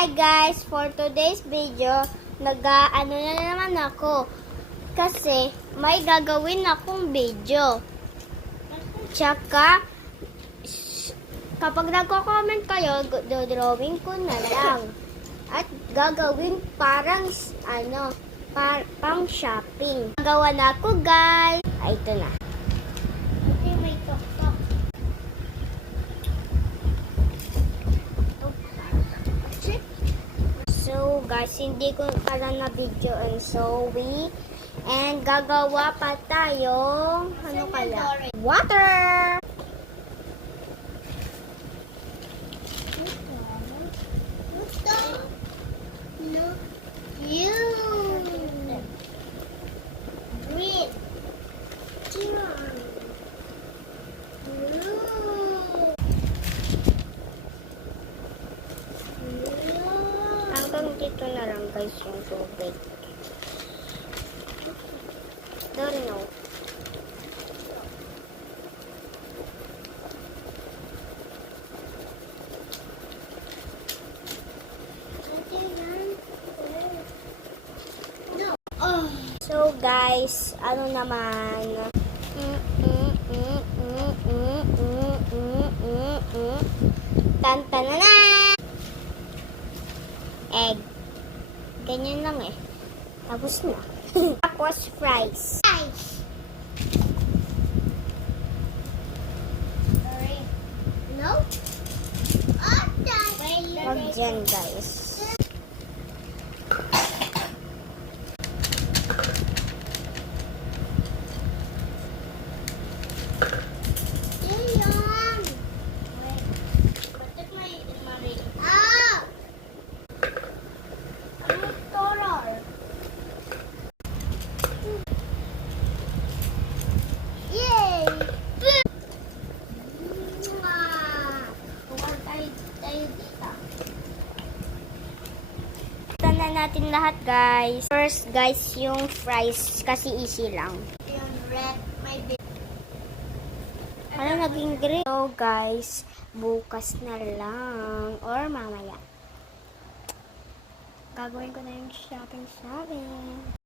Hi guys, for today's video, nag-ano na naman ako. Kasi may gagawin akong video. Tsaka, kapag nagko-comment kayo, drawing ko na lang. At gagawin parang, pang shopping. Gagawa na ako guys. Ay, ito na. Okay, may tok-tok. So guys, hindi ko pala na video and sewing. And gagawa pa tayong, ano kaya? Water! No. You! Green! Hanggang dito na lang guys yung tubig. Don't know. So guys, ano naman? Tantanana! Egg. Ganyan lang eh. Tapos na. Tapos fries. Sorry. No? Wag dyan guys. Na natin lahat guys. First guys, yung fries kasi easy lang. Yung red, may bit. Ano naging green? So guys, bukas na lang or mamaya. Gagawin ko na yung shopping.